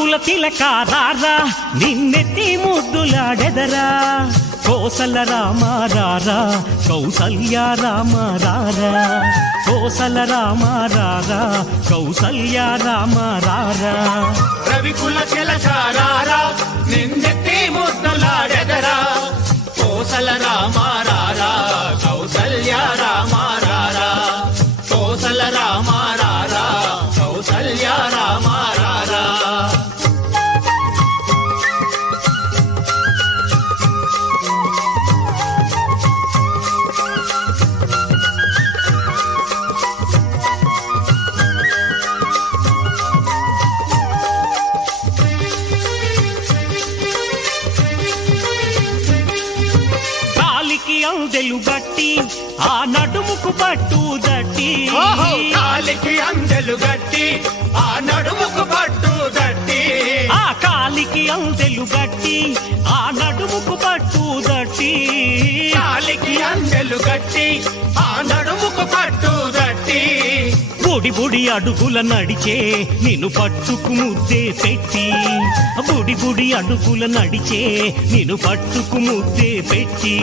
రవికుల తిలకారారా నిన్నెత్తి ముద్దులాడెదరా కోసల రామారారా కౌసల్య రామారారా కోసల రామారారా కౌసల్య రామారారా రవికుల తిలకారారా నిన్నెత్తి ముద్దులాడెదరా కోసల రామారారా కౌసల్య రామారారా కోసల రామారారా కౌసల్య రామారారా అందెలు గట్టి ఆ నడుముకు పట్టు దట్టి కాలికి అందెలు గట్టి ఆ నడుముకు పట్టు దట్టి ఆ కాలికి అందెలు గట్టి ఆ నడుముకు పట్టు దట్టి కాలికి అందెలు గట్టి ఆ నడుముకు పట్టు దట్టి బుడి బుడి అడుగుల నడిచే నిన్ను పట్టుకు ముద్దే పెట్టి బుడి బుడి అడుగుల నడిచే నిన్ను పట్టుకు ముద్దే పెట్టి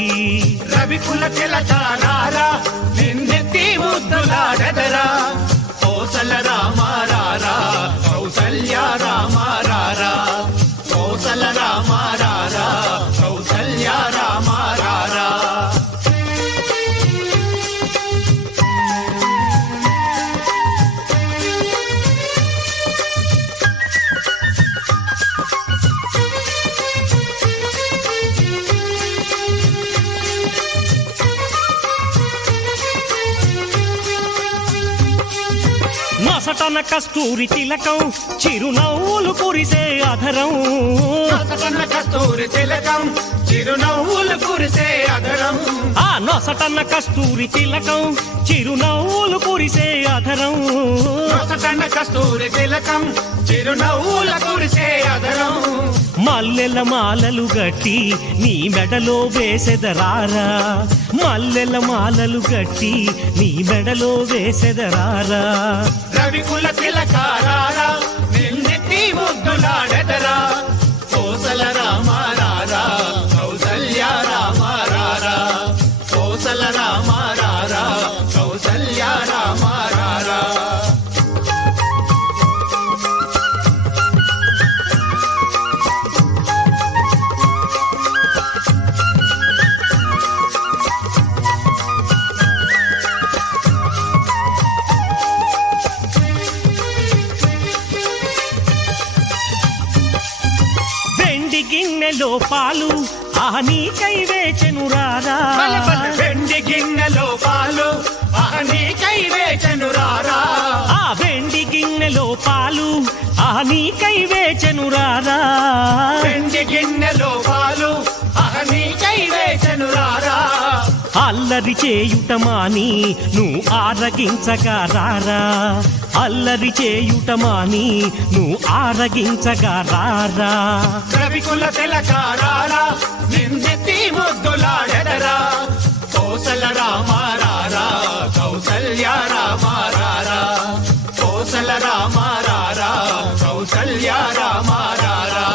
రవికుల తిలకారారా నిన్నెత్తి ముద్దులాడెదరా కోసల రామారారా కౌసల్య రామారారా కోసల రామారారా కౌసల్య రామారారా నసటన కస్తూరి తిలకం చిరునవ్వులు కురిసే అధరం నసటన కస్తూరి తిలకం చిరునవ్వులు కురిసే అధరం ఆ నొసటన కస్తూరి తిలకం చిరునవ్వులు కురిసే అధరం నసటన కస్తూరి తిలకం చిరునవ్వుల కురిసే అధరం మల్లెల మాలలు గట్టి నీ మెడలో వేసెదరారా మల్లెల మాలలు గట్టి నీ మెడలో వేసెదరారా రవికుల తిలకారారా నిన్నెత్తి ముద్దులాడెదరా కోసల రామారారా కౌసల్య రామారారా కోసల రామారారా కౌసల్య రామారారా గిన్నెలో పాలు ఆ నీకై వేచెను రారా వెండి గిన్నెలో పాలు నీకై వేచెను రారా ఆ వెండి గిన్నెలో పాలు ఆ నీకై వేచెను రారా వెండి గిన్నెలో పాలు నీకై వేచెను రారా అల్లరి చేయుట మాని నువ్వు ఆరగించగా రారా అల్లరి చేయుట మాని నువ్వు ఆరగించగా రారా రవికుల తిలకారారా నిన్నెత్తి ముద్దులాడెదరా కోసల రామారారా కౌసల్య రామారారా కోసల రామారారా కౌసల్య రామారారా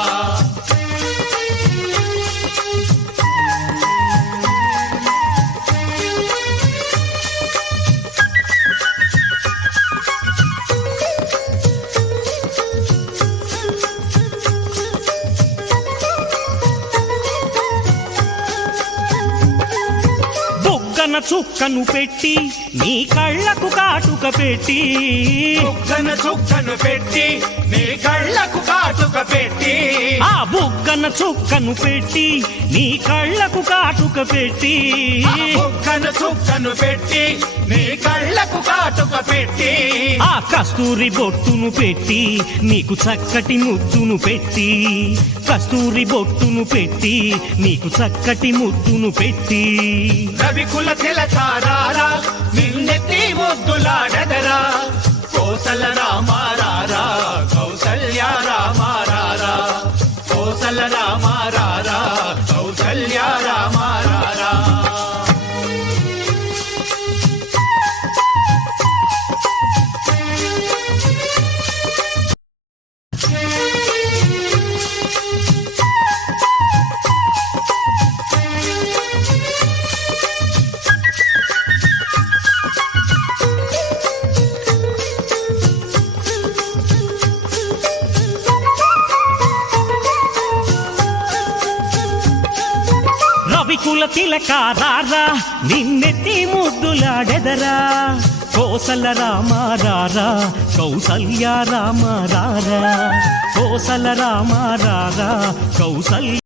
బుగ్గన చుక్కను పెట్టి నీ కళ్ళకు కాటుక పెట్టి బుగ్గన చుక్కను పెట్టి నీ కళ్ళకు కాటుక పెట్టి ఆ బుగ్గన చుక్కను పెట్టి నీ కళ్ళకు కాటుక పెట్టి బుగ్గన చుక్కను పెట్టి నీ కళ్ళకు కాటుక పెట్టి ఆ కస్తూరి బొట్టును పెట్టి నీకు చక్కటి ముద్దును పెట్టి కస్తూరి బొట్టును పెట్టి నీకు చక్కటి ముద్దును పెట్టి రవికుల తిలకారారా నిన్నెత్తి ముద్దులాడెదరా కోసల రామారారా కౌసల్య రామారారా కోసల రామారారా కౌసల్య రామారారా రవికుల తిలకారారా నిన్నెత్తి ముద్దులాడెదరా కోసల రామారారా కౌసల్య రామారారా కోసల రామారారా కౌసల్య